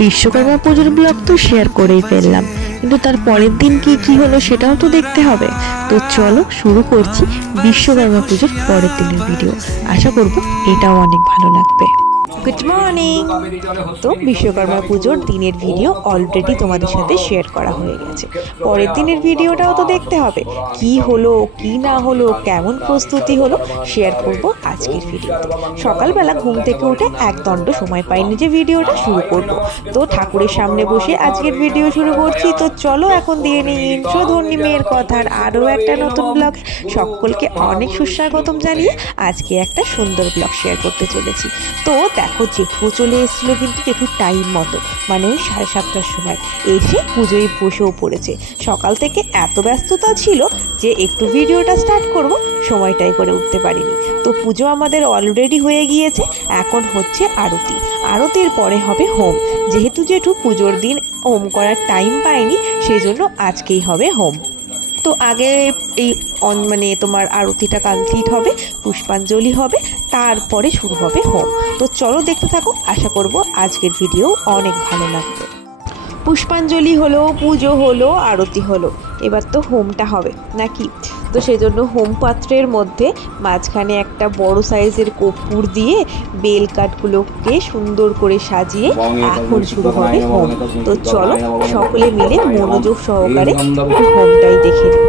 বিশ্বকর্মা পুজোর ব্লগ তো শেয়ার করেই ফেললাম, কিন্তু তার পরের দিন কি হলো সেটাও তো দেখতে হবে। তো চলো শুরু করছি বিশ্বকর্মা পুজোর পরের দিনের ভিডিও। আশা করব এটাও অনেক ভালো লাগবে। Good morning. তো বিশ্বকর্মা পুজোর দিনের ভিডিও অলরেডি তোমাদের সাথে শেয়ার করা হয়ে গেছে। পরের দিনের ভিডিওটাও তো দেখতে হবে, কি হলো কি না হলো, কেমন প্রস্তুতি হলো শেয়ার করব আজকের ভিডিওতে। সকালবেলা ঘুম থেকে উঠে একদণ্ড সময় পাইনি যে ভিডিওটা শুরু করব, তো ঠাকুরের সামনে বসে আজকের ভিডিও শুরু করছি। তো চলো এখন দিয়ে নিই ইন্ট্রো ধর্ণী মেয়ের কথার আরও একটা নতুন ব্লগ। সকলকে অনেক সুস্বাগতম জানিয়ে আজকে একটা সুন্দর ব্লগ শেয়ার করতে চলেছি। তো দেখো জেঠু চলে এসেছিলো, কিন্তু জেঠুর টাইম মতো, মানে ওই 7:30টার সময় এসে পুজোয় বসেও পড়েছে। সকাল থেকে এত ব্যস্ততা ছিল যে একটু ভিডিওটা স্টার্ট করব সময়টাই করে উঠতে পারিনি। তো পুজো আমাদের অলরেডি হয়ে গিয়েছে, এখন হচ্ছে আরতি। আরতির পরে হবে হোম। যেহেতু জেঠু পুজোর দিন হোম করার টাইম পায়নি, সেজন্য আজকেই হবে হোম। তো আগে এই মানে তোমার আরতিটা কমপ্লিট হবে, পুষ্পাঞ্জলি হবে, তারপরে শুরু হবে হোম। তো চলো দেখতে থাকো, আশা করব আজকের ভিডিও অনেক ভালো লাগবে। পুষ্পাঞ্জলি হলো, পুজো হলো, আরতি হলো, এবার তো হোমটা হবে নাকি। তো সেজন্য হোম পাত্রের মধ্যে মাঝখানে একটা বড় সাইজের কর্পূর দিয়ে বেল কাঠগুলোকে সুন্দর করে সাজিয়ে এখন শুরু হবে হোম। তো চলো সকলে মিলে মনোযোগ সহকারে হোমটাই দেখে নিই।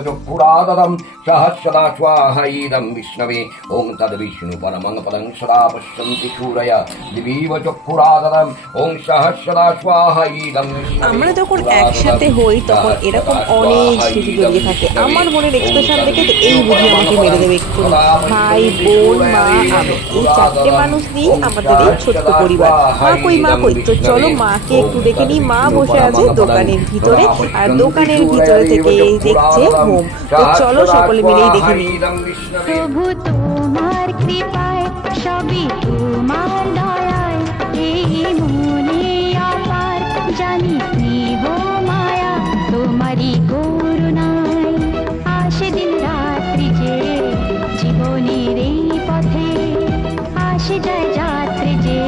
चक्षुरादं सहस्रदा स्वाहा इदं विष्णवे ओं तद् विष्णु परमं पदं सदा पश्यन्ति सूरय दिवीव चक्षुरादं ओं सहस्रदा स्वाहा इदं विष्णवे। আমরা যখন একসাথে হই তখন এরকম অনেক স্মৃতি জড়িয়ে থাকে। আমার বোনের এক্সপ্রেশন দেখে তো এই বুঝি আমাকে মেরে দেবে একটু। ভাই, বোন, মা, আমি, এই 4টে মানুষ নিয়ে আমাদের এই ছোট্ট পরিবার। মা কই, মা কই? তো চলো মাকে একটু দেখে নিই। মা বসে আছে দোকানের ভিতরে, আর দোকানের ভিতরে থেকে দেখছে হোম। তো চলো সকলে মিলেই দেখে নিই। প্রভু তোমার কৃপায় সবই তোমার দয়ায়, এই মনে আপার জানি স্নেহ মায়া তোমারই করুণায়। আসে দিন রাত্রি যে জীবনের এই পথে, আসে যায় যাত্রী যে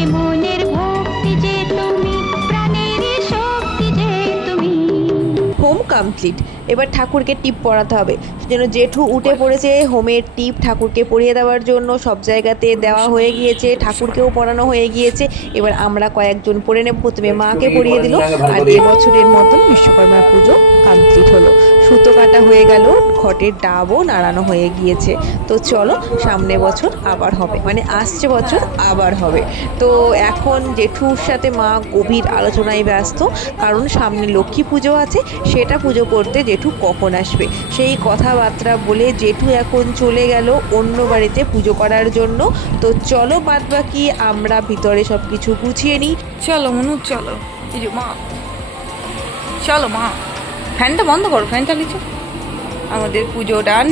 এ মনের ভক্তি যে তুমি, প্রাণের শক্তি যে তুমি। হোম কমপ্লিট, এবার ঠাকুরকে টিপ পরাতে হবে। সেজন্য জেঠু উঠে পড়েছে হোমের টিপ ঠাকুরকে পরিয়ে দেওয়ার জন্য। সব জায়গাতে দেওয়া হয়ে গিয়েছে, ঠাকুরকেও পরানো হয়ে গিয়েছে। এবার আমরা কয়েকজন পরে নেব। প্রথমে মাকে পরিয়ে দিল, আর এবছরের মতন বিশ্বকর্মা পুজো কমপ্লিট হলো। সুতো কাটা হয়ে গেল, ঘটের ডাবও নাড়ানো হয়ে গিয়েছে। তো চলো সামনে বছর আবার হবে, মানে আসছে বছর আবার হবে। তো এখন জেঠুর সাথে মা গভীর আলোচনায় ব্যস্ত, কারণ সামনে লক্ষ্মী পুজো আছে, সেটা পুজো করতে জেঠু কখন আসবে সেই কথাবার্তা বলে জেঠু এখন চলে গেল অন্য বাড়িতে পুজো করার জন্য। তো চলো বাদ বাকি আমরা ভিতরে সব কিছু গুছিয়ে নিই। চলো মনু, চলো। এই যে মা, চলো মা, ফ্যানটা বন্ধ করো, ফ্যান চালিয়েছো। আমাদের পুজো ডান,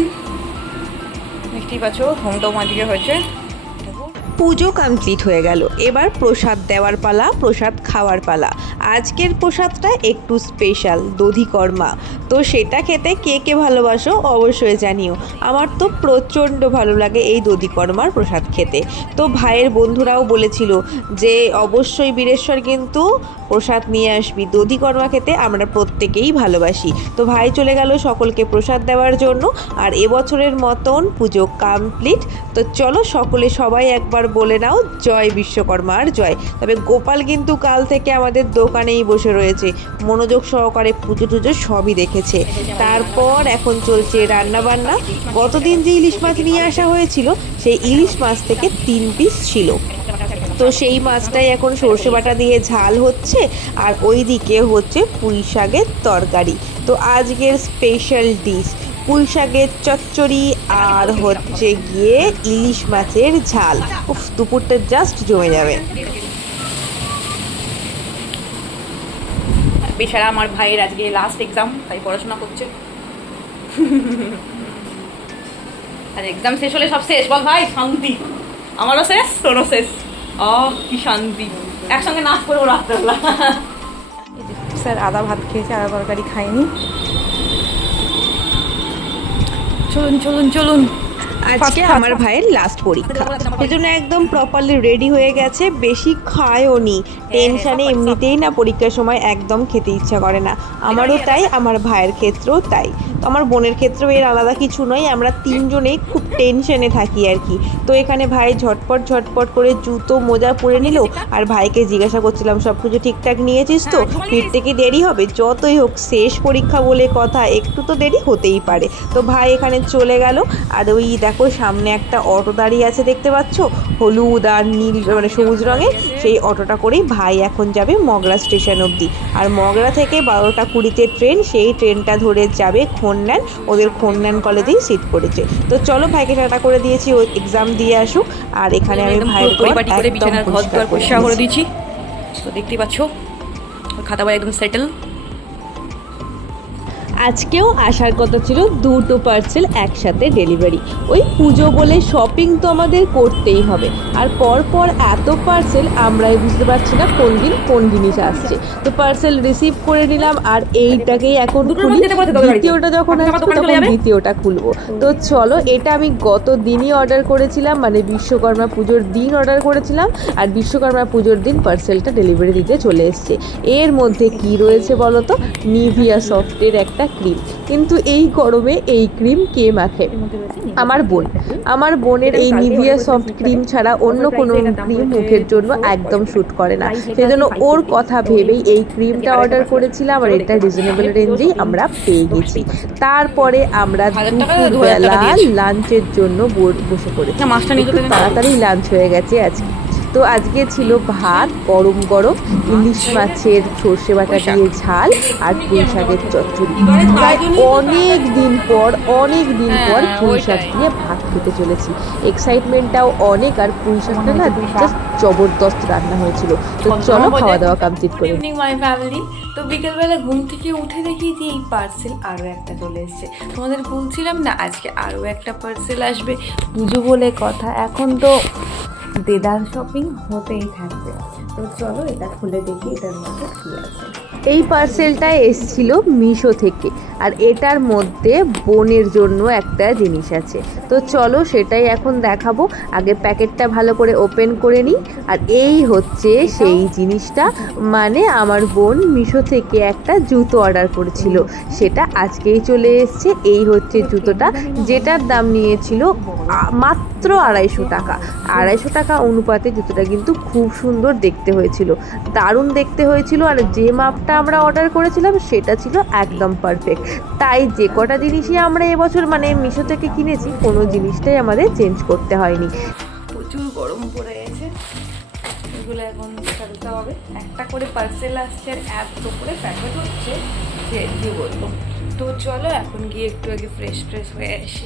মিষ্টি পাচ্ছ, হোমটাও মাঝিকে হয়েছে। পুজো কমপ্লিট হয়ে গেল, এবার প্রসাদ দেওয়ার পালা, প্রসাদ খাওয়ার পালা। আজকের প্রসাদটা একটু স্পেশাল, দধিকর্মা। তো সেটা খেতে কে কে ভালোবাসো অবশ্যই জানিও। আমার তো প্রচণ্ড ভালো লাগে এই দধিকর্মার প্রসাদ খেতে। তো ভাইয়ের বন্ধুরাও বলেছিল যে অবশ্যই বীরেশ্বর কিন্তু প্রসাদ নিয়ে আসবি, দধিকর্মা খেতে আমরা প্রত্যেকেই ভালোবাসি। তো ভাই চলে গেল সকলকে প্রসাদ দেওয়ার জন্য। আর এবছরের মতন পুজো কমপ্লিট। তো চলো সকলে সবাই একবার বলে নাও জয় বিশ্বকর্মার জয়। তবে গোপাল কিন্তু কাল থেকে আমাদের দোকানেই বসে রয়েছে, মনোযোগ সহকারে পুজো টুজো সবই দেখেছে। তারপর এখন চলছে রান্না বান্না। গতদিন যে ইলিশ মাছ নিয়ে আসা হয়েছিল, সেই ইলিশ মাছ থেকে 3 পিস ছিল। তো সেই মাছটাই এখন সর্ষে বাটা দিয়ে ঝাল হচ্ছে, আর ওই দিকে হচ্ছে পুঁই শাকের তরকারি। তো আজকের স্পেশাল ডিশ পুঁই শাকের চচ্চড়ি আর হচ্ছে গিয়ে ইলিশ মাছের ঝাল। উফ, দুপুরটা জাস্ট জমে যাবে। বেচারা আমার ভাইয়ের আজকে লাস্ট এক্সাম, তাই পড়াশোনা করছে। আর এক্সাম শেষ হলে সব শেষ, বল ভাই শান্তি। আমারও শেষ, তোরও শেষ। কি শান্তি। একসঙ্গে নাচ করবো রাত্রেবেলা। স্যার আদা ভাত খেয়েছে, আদা তরকারি খাইনি। চলুন চলুন চলুন। আজকে আমার ভাইয়ের লাস্ট পরীক্ষা, সেজন্য একদম প্রপারলি রেডি হয়ে গেছে। বেশি খায়ও নি, টেনশানে এমনিতেই না পরীক্ষার সময় একদম খেতে ইচ্ছা করে না। আমারও তাই, আমার ভাইয়ের ক্ষেত্রেও তাই। তো আমার বোনের ক্ষেত্রেও এর আলাদা কিছু নয়, আমরা তিনজনেই খুব টেনশনে থাকি আর কি। তো এখানে ভাই ঝটপট ঝটপট করে জুতো মোজা পরে নিল, আর ভাইকে জিজ্ঞাসা করছিলাম সব কিছু ঠিকঠাক নিয়েছিস তো, ফিরতে কি দেরি হবে? যতই হোক শেষ পরীক্ষা বলে কথা, একটু তো দেরি হতেই পারে। তো ভাই এখানে চলে গেল, আর ওই দেখো সামনে একটা অটো দাঁড়িয়ে আছে দেখতে পাচ্ছ, হলুদ আর নীল মানে সবুজ রঙের। সেই অটোটা করেই ভাই এখন যাবে মগরা স্টেশন অবধি, আর মগরা থেকে 12টা 20-তে ট্রেন, সেই ট্রেনটা ধরে যাবে খন্নান। ওদের খন্নান কলেজেই সিট পড়েছে। তো চলো ভাইকে টাটা করে দিয়েছি, ও এক্সাম দিয়ে আসুক। আর এখানে আমি ভাইয়ের পরিপাটি করে বিছানার ঘর দুয়ার পরিষ্কার করে দিয়েছি। তো দেখতেই পাচ্ছ খাতা বই একদম সেটেল। আজকেও আসার কথা ছিল 2টো পার্সেল একসাথে ডেলিভারি। ওই পুজো বলে শপিং তো আমাদের করতেই হবে, আর পর এত পার্সেল আমরাই বুঝতে পারছি না কোন দিন কোন জিনিস আসছে। তো পার্সেল রিসিভ করে নিলাম, আর এইটাকেই এখন দ্বিতীয়টা যখন আসছে তখন দ্বিতীয়টা খুলবো। তো চলো, এটা আমি গত দিনই অর্ডার করেছিলাম, মানে বিশ্বকর্মা পুজোর দিন অর্ডার করেছিলাম, আর বিশ্বকর্মা পুজোর দিন পার্সেলটা ডেলিভারি দিতে চলে এসছে। এর মধ্যে কি রয়েছে বলো তো? নিভিয়া সফটের একটা ক্রিম। কিন্তু এই গরমে এই ক্রিম কে মাখে? আমার বোন। আমার বোনের এই নিভিয়া সফট ক্রিম ছাড়া অন্য কোনো ক্রিম মুখের জন্য একদম শ্যুট করে না, সেজন্য ওর কথা ভেবেই এই ক্রিমটা অর্ডার করেছিলাম, আর এটা রিজনেবল রেঞ্জেই আমরা পেয়ে গেছি। তারপরে আমরা দুপুরবেলা লাঞ্চের জন্য বসে পড়েছি। তাড়াতাড়ি লাঞ্চ হয়ে গেছে আজকে। তো আজকে ছিল ভাত, গরম গরম ইলিশ মাছের সর্ষে বাটা দিয়ে ঝাল, আর পুঁই শাকের চচ্চড়ি। প্রায় অনেক দিন পর পুঁই শাক দিয়ে ভাত খেতে চলেছি। এক্সাইটমেন্টটাও অনেক, আর পুঁই শাকটা না জাস্ট জবরদস্ত রান্না হয়েছিল। তো চলো খাওয়া দাওয়া কমপ্লিট করি। Evening my family. তো বিকেলবেলা ঘুম থেকে উঠে দেখি যে এই পার্সেল আরও একটা চলে এসছে। তোমাদের বলছিলাম না আজকে আরও একটা পার্সেল আসবে, পুজো বলে কথা। এখন তো দেদার শপিং হতেই থাকবে। তো চলো এটা খুলে দেখি এটার মধ্যে কি আছে। এই পার্সেলটা এসছিল মিশো থেকে, আর এটার মধ্যে বোনের জন্য একটা জিনিস আছে। তো চলো সেটাই এখন দেখাবো। আগে প্যাকেটটা ভালো করে ওপেন করে নিই। আর এই হচ্ছে সেই জিনিসটা, মানে আমার বোন মিশো থেকে একটা জুতো অর্ডার করেছিল, সেটা আজকেই চলে এসছে। এই হচ্ছে জুতোটা, যেটার দাম নিয়েছিল মাত্র 250 টাকা। 250 টাকা অনুপাতে জুতোটা কিন্তু খুব সুন্দর দেখতে হয়েছিল, দারুণ দেখতে হয়েছিল। আর যে মাপটা আমরা অর্ডার করেছিলাম সেটা ছিল একদম পারফেক্ট। তাই যে কটা জিনিসই আমরা এবছর মানে মিশো থেকে কিনেছি, কোনো জিনিসটাই আমাদের চেঞ্জ করতে হয়নি। প্রচুর গরম পড়ে গেছে, এগুলো এখন ফেলতে হবে। একটা করে পার্সেল আসছে আর এত করে প্যাকেট হচ্ছে যে কি বলবো। তো চলো এখন গিয়ে একটু আগে ফ্রেশ হয়ে আসি।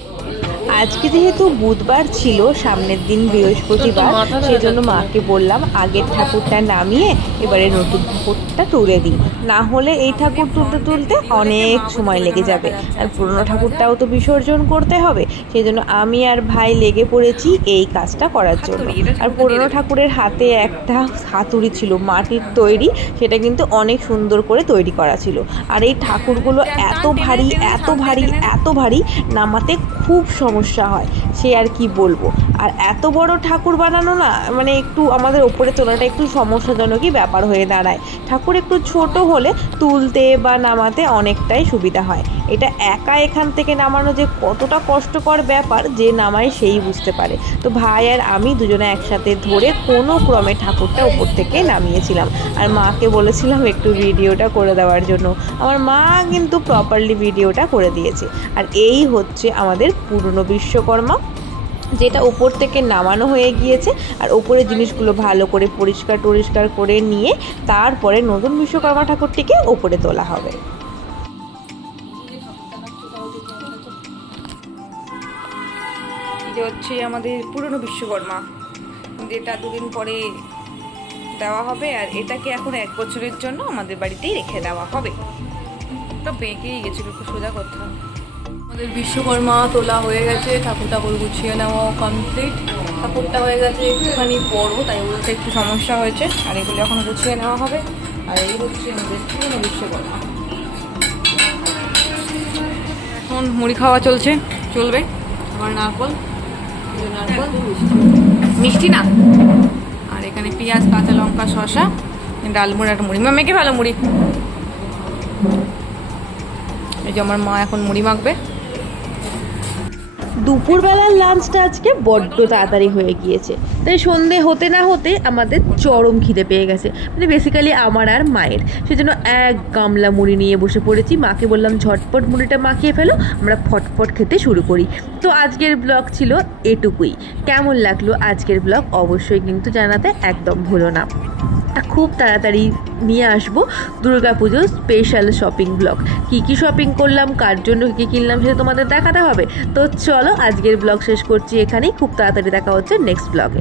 আজকে যেহেতু বুধবার ছিল, সামনের দিন বৃহস্পতিবার, সেজন্য মাকে বললাম আগের ঠাকুরটা নামিয়ে এবারে নতুন ঠাকুরটা তুলে দিই, না হলে এই ঠাকুর তুলতে তুলতে অনেক সময় লেগে যাবে, আর পুরনো ঠাকুরটাও তো বিসর্জন করতে হবে। সেই জন্য আমি আর ভাই লেগে পড়েছি এই কাজটা করার জন্য। আর পুরনো ঠাকুরের হাতে একটা হাতুড়ি ছিল মাটির তৈরি, সেটা কিন্তু অনেক সুন্দর করে তৈরি করা ছিল। আর এই ঠাকুরগুলো এত ভারী এত ভারী এত ভারী, নামাতে খুব সমস্যা হয়, সে আর কি বলবো। আর এত বড় ঠাকুর বানানো না, মানে একটু আমাদের ওপরে তোলাটা একটু সমস্যাজনকই ব্যাপার হয়ে দাঁড়ায়। ঠাকুর একটু ছোট হলে তুলতে বা নামাতে অনেকটাই সুবিধা হয়। এটা একা এখান থেকে নামানো যে কতটা কষ্টকর ব্যাপার, যে নামায় সেই বুঝতে পারে। তো ভাই আর আমি দুজনে একসাথে ধরে কোনো ক্রমে ঠাকুরটা উপর থেকে নামিয়েছিলাম, আর মাকে বলেছিলাম একটু ভিডিওটা করে দেওয়ার জন্য। আমার মা কিন্তু প্রপারলি ভিডিওটা করে দিয়েছে। আর এই হচ্ছে আমাদের পুরনো বিশ্বকর্মা, যেটা উপর থেকে নামানো হয়ে গিয়েছে। আর উপরের জিনিসগুলো ভালো করে পরিষ্কার করে নিয়ে তারপরে নতুন বিশ্বকর্মা ঠাকুরটিকে উপরে তোলা হবে। এটা হচ্ছে আমাদের পুরনো বিশ্বকর্মা, যেটা 2 দিন পরে দেওয়া হবে। আর এটাকে এখন 1 বছরের জন্য আমাদের বাড়িতেই রেখে দেওয়া হবে। তো বেঁকেই গেছিল, একটু সোজা করতে হবে। আমাদের বিশ্বকর্মা তোলা হয়ে গেছে, ঠাকুর গুছিয়ে নেওয়া কমপ্লিট। কাপড়টা হয়ে গেছে একটুখানি বড়, তাই বলতে একটু সমস্যা হয়েছে। আর এগুলো এখন গুছিয়ে নেওয়া হবে। আর এই হচ্ছে আমাদের পুরনো বিশ্বকর্মা। এখন মুড়ি খাওয়া চলবে। আমার নারকল মিষ্টি না, আর এখানে পেঁয়াজ, কাঁচা লঙ্কা, শসা, ডালমুড়ি আর মুড়ি। মেখে ভালো মুড়ি। এই যে আমার মা এখন মুড়ি মাখবে। দুপুরবেলার লাঞ্চটা আজকে বড্ড তাড়াতাড়ি হয়ে গিয়েছে, তাই সন্ধে হতে না হতে আমাদের চরম খিদে পেয়ে গেছে, মানে বেসিক্যালি আমার আর মায়ের। সেজন্য এক গামলা মুড়ি নিয়ে বসে পড়েছি। মাকে বললাম ঝটপট মুড়িটা মাখিয়ে ফেলো, আমরা ফটফট খেতে শুরু করি। তো আজকের ব্লগ ছিল এটুকুই। কেমন লাগলো আজকের ব্লগ অবশ্যই কিন্তু জানাতে একদম ভুলো না। খুব তাড়াতাড়ি নিয়ে আসবো দুর্গাপুজোর স্পেশাল শপিং ব্লগ। কী শপিং করলাম, কার জন্য কী কিনলাম সেটা তোমাদের দেখাতে হবে। তো চলো আজকের ব্লগ শেষ করছি এখানেই। খুব তাড়াতাড়ি দেখা হচ্ছে নেক্সট ব্লগে।